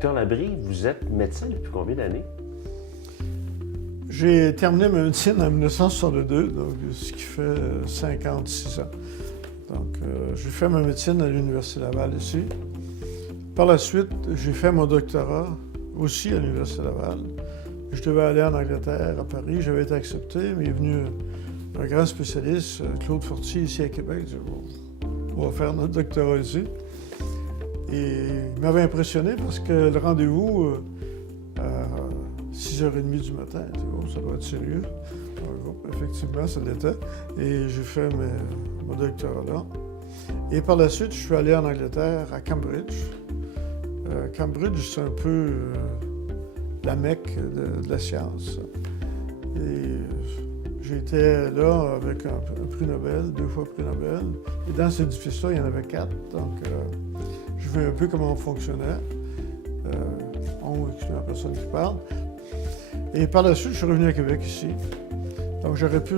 Docteur Labrie, vous êtes médecin depuis combien d'années? J'ai terminé ma médecine en 1962, donc ce qui fait 56 ans. Donc, j'ai fait ma médecine à l'Université Laval ici. Par la suite, j'ai fait mon doctorat aussi à l'Université Laval. Je devais aller en Angleterre, à Paris. J'avais été accepté, mais il est venu un grand spécialiste, Claude Fortier, ici à Québec. Il dit, on va faire notre doctorat ici. Et il m'avait impressionné parce que le rendez-vous à 6h30 du matin, ça doit être sérieux. Alors, effectivement, ça l'était. Et j'ai fait mon doctorat là. Et par la suite, je suis allé en Angleterre, à Cambridge. Cambridge, c'est un peu la Mecque de la science. Et j'étais là avec un prix Nobel, 2 fois prix Nobel. Et dans cet édifice-là, il y en avait 4. Donc, je voyais un peu comment on fonctionnait. On, excusez la personne qui parle. Et par la suite, je suis revenu à Québec ici. Donc, j'aurais pu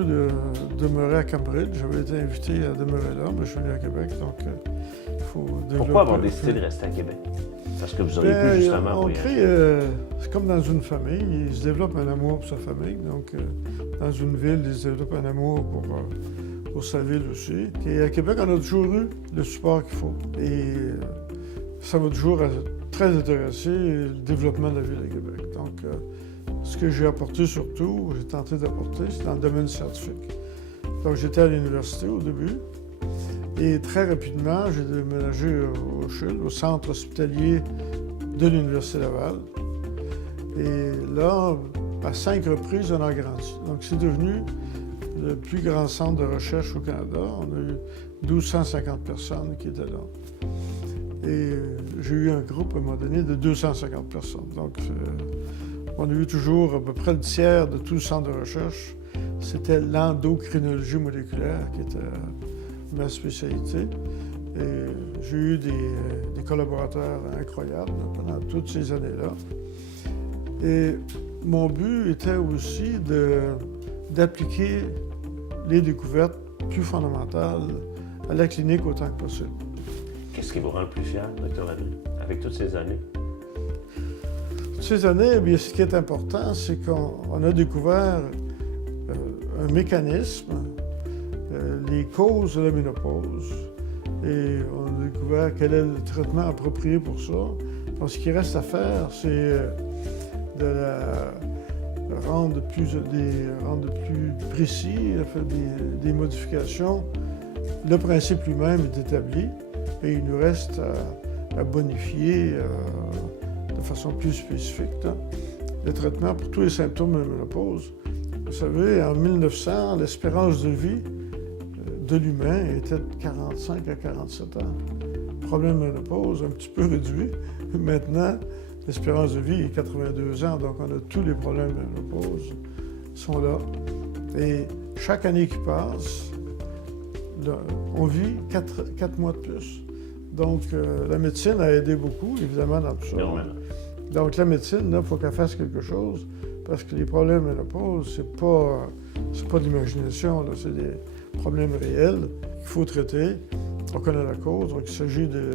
demeurer à Cambridge. J'avais été invité à demeurer là, mais je suis venu à Québec. Donc, il faut développer. Pourquoi avoir décidé de rester à Québec? Parce que vous auriez pu justement voyager. C'est comme dans une famille. Il se développe un amour pour sa famille. Donc, dans une ville, il se développe un amour pour sa ville aussi. Et à Québec, on a toujours eu le support qu'il faut. Et ça m'a toujours très intéressé, le développement de la ville de Québec. Donc, ce que j'ai apporté surtout, j'ai tenté d'apporter, c'est dans le domaine scientifique. Donc, j'étais à l'université au début. Et très rapidement, j'ai déménagé au CHUL, au centre hospitalier de l'Université Laval. Et là, à 5 reprises, on a agrandi. Donc, c'est devenu le plus grand centre de recherche au Canada. On a eu 1250 personnes qui étaient là. Et j'ai eu un groupe, à un moment donné, de 250 personnes. Donc, on a eu toujours à peu près le tiers de tout le centre de recherche. C'était l'endocrinologie moléculaire qui était ma spécialité. Et j'ai eu des collaborateurs incroyables pendant toutes ces années-là. Et mon but était aussi d'appliquer les découvertes plus fondamentales à la clinique autant que possible. Qu'est-ce qui vous rend le plus fier, Dr. Labrie, avec toutes ces années? Toutes ces années, bien, ce qui est important, c'est qu'on a découvert un mécanisme, les causes de la ménopause, et on a découvert quel est le traitement approprié pour ça. Donc, ce qui reste à faire, c'est de rendre plus précis, faire des modifications. Le principe lui-même est établi et il nous reste à bonifier de façon plus spécifique le traitement pour tous les symptômes de la ménopause. Vous savez, en 1900, l'espérance de vie de l'humain était de 45 à 47 ans. Le problème de ménopause, un petit peu réduit. Maintenant, l'espérance de vie est 82 ans, donc on a tous les problèmes de ménopause sont là. Et chaque année qui passe, on vit 4 mois de plus. Donc, la médecine a aidé beaucoup, évidemment, dans tout ça. Donc, la médecine, là, il faut qu'elle fasse quelque chose, parce que les problèmes de ménopause, c'est pas de l'imagination, c'est des problèmes réels qu'il faut traiter. On connaît la cause, donc il s'agit de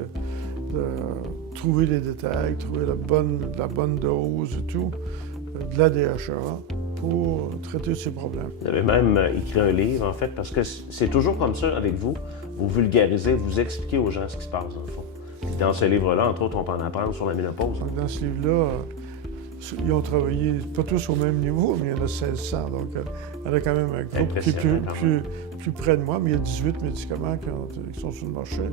trouver les détails, trouver la bonne dose et tout, de la DHA pour traiter ces problèmes. Vous avez même écrit un livre, en fait, parce que c'est toujours comme ça avec vous. Vous vulgarisez, vous expliquez aux gens ce qui se passe, dans le fond. Puis dans ce livre-là, entre autres, on peut en apprendre sur la ménopause. Donc, dans ce livre-là, ils ont travaillé, pas tous au même niveau, mais il y en a 1600. Donc, il y en a quand même un groupe qui est plus près de moi, mais il y a 18 médicaments qui sont sur le marché.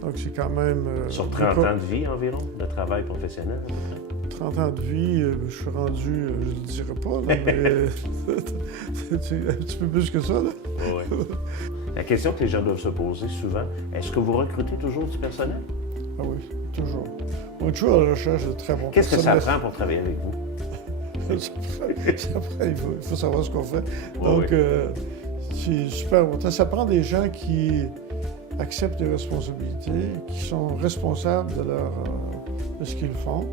Donc, c'est quand même... sur 30 ans de vie environ, de travail professionnel, à peu près? 30 ans de vie, je suis rendu, je ne le dirai pas, là, mais c'est un petit peu plus que ça. Là. Oui. La question que les gens doivent se poser souvent, est-ce que vous recrutez toujours du personnel? Ah oui, toujours. On est toujours à la recherche de très bons Qu'est-ce que ça personnels. prend pour travailler avec vous? il faut savoir ce qu'on fait. Donc, c'est super important. Ça prend des gens qui acceptent les responsabilités, qui sont responsables de ce qu'ils font.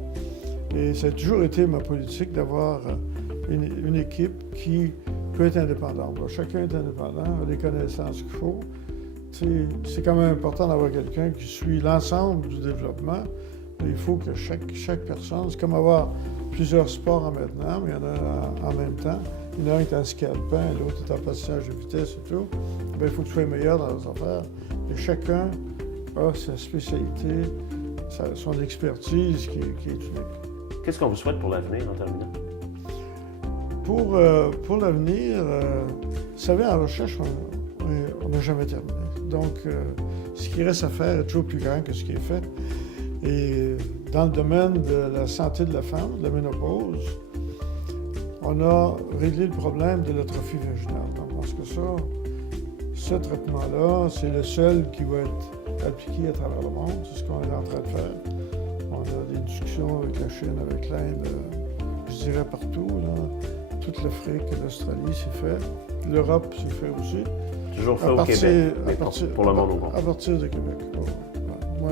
Et ça a toujours été ma politique d'avoir une équipe qui peut être indépendante. Donc, chacun est indépendant, a les connaissances qu'il faut. C'est quand même important d'avoir quelqu'un qui suit l'ensemble du développement, Il faut que chaque personne, c'est comme avoir plusieurs sports en maintenant, mais il y en a en même temps. Il y en a un qui est en ski alpin, l'autre est en patinage de vitesse et tout. Bien, il faut que tu sois meilleur dans leurs affaires. Et chacun a sa spécialité, son expertise qui est unique. Qu'est-ce qu'on vous souhaite pour l'avenir en terminant? Pour l'avenir, vous savez, en recherche, on n'a jamais terminé. Donc, ce qui reste à faire est toujours plus grand que ce qui est fait. Et dans le domaine de la santé de la femme, de la ménopause, on a réglé le problème de l'atrophie vaginale. Donc, je pense que ce traitement-là, c'est le seul qui va être appliqué à travers le monde. C'est ce qu'on est en train de faire. On a des discussions avec la Chine, avec l'Inde, je dirais partout. Là. Toute l'Afrique, l'Australie, c'est fait. L'Europe, c'est fait aussi. Toujours fait au Québec, mais pour le monde au monde. À partir de Québec. Moi,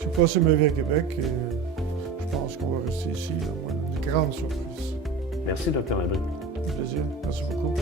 j'ai passé ma vie à Québec et je pense qu'on va rester ici. Une grande surprise. Merci, Dr. Labrie. Un plaisir. Merci beaucoup.